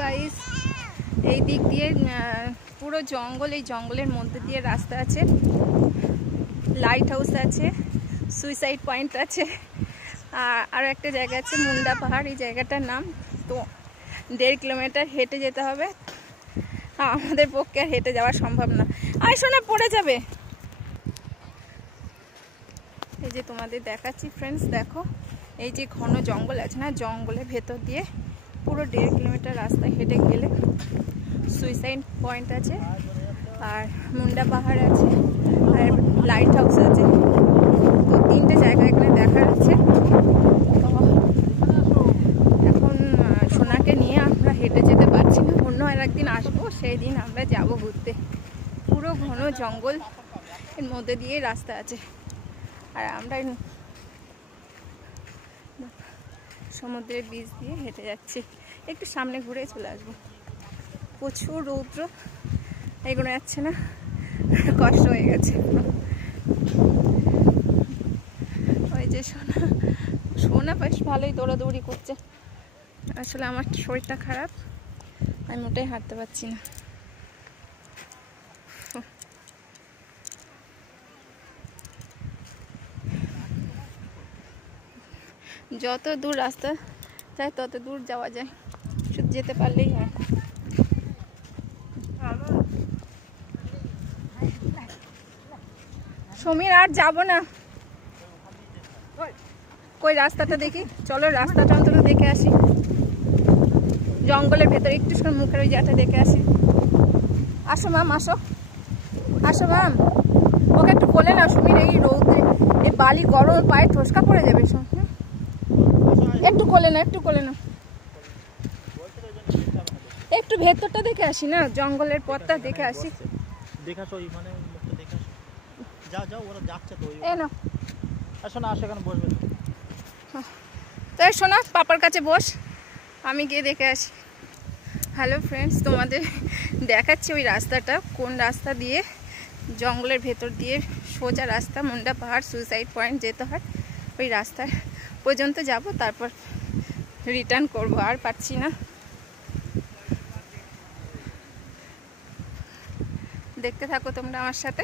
Guys, এই দিক দিয়ে পুরো জঙ্গল, এই জঙ্গলের মধ্যে দিয়ে রাস্তা আছে, লাইট হাউস আছে, সুইসাইড পয়েন্ট আছে, আর একটা জায়গা আছে মুন্ডা পাহাড়। এই জায়গাটার নাম তো 1.5 কিলোমিটার হেঁটে যেতে হবে। আমাদের পক্ষে আর হেঁটে যাওয়া সম্ভব না। আর শোনা পড়ে যাবে। এই যে তোমাদের দেখাচ্ছি ফ্রেন্ডস, দেখো এই যে ঘন জঙ্গল আছে না, জঙ্গলের ভেতর দিয়ে পুরো 1.5 কিলোমিটার রাস্তা হেঁটে গেলে সুইসাইড পয়েন্ট আছে, আর মুন্ডা পাহাড় আছে, আর লাইট হাউস আছে। তো 3টে জায়গা এখানে দেখার আছে। তো এখন সোনাকে নিয়ে আমরা হেঁটে যেতে পারছি না, অন্য আর একদিন আসবো, সেই দিন আমরা যাব ঘুরতে। পুরো ঘন জঙ্গল, এর মধ্যে দিয়ে রাস্তা আছে, আর আমরা সমুদ্রের বীচ দিয়ে হেঁটে যাচ্ছি। একটু সামনে ঘুরে চলে আসবো। প্রচুর রৌদ্র, এগোনো যাচ্ছে না, কষ্ট হয়ে গেছে। ওই যে সোনা বেশ ভালোই দৌড়াদৌড়ি করছে। আসলে আমার শরীরটা খারাপ, আমি মোটেই হাঁটতে পারছি না। যত দূর রাস্তা যায় তত দূর যাওয়া যায়, শুধু যেতে পারলেই হয়। সমীর আর যাবো না, কই রাস্তাটা দেখি, চলো রাস্তাটা অন্তত দেখে আসি। জঙ্গলের ভেতরে একটু মুখের ওই জায়গাটা দেখে আসি। আসো মাম, আসো আসো মাম, ওকে একটু কোলে নাও। সমীর এই রৌদ্রে, এই বালি গরম, পায়ে ঠোসকা পড়ে যাবে। একটু কোলে না, একটু কোলে না, একটু ভেতরটা দেখে আসি না, জঙ্গলের পথটা দেখে আসি। তাই শোনা, পাপার কাছে বস, আমি গিয়ে দেখে আসি। হ্যালো ফ্রেন্ডস, তোমাদের দেখাচ্ছি ওই রাস্তাটা, কোন রাস্তা দিয়ে জঙ্গলের ভেতর দিয়ে সোজা রাস্তা মুন্ডা পাহাড় সুইসাইড পয়েন্ট যেতে হয়। ওই রাস্তা পর্যন্ত যাব, তারপর রিটার্ন করব, আর পারছি না। দেখতে থাকো তোমরা আমার সাথে।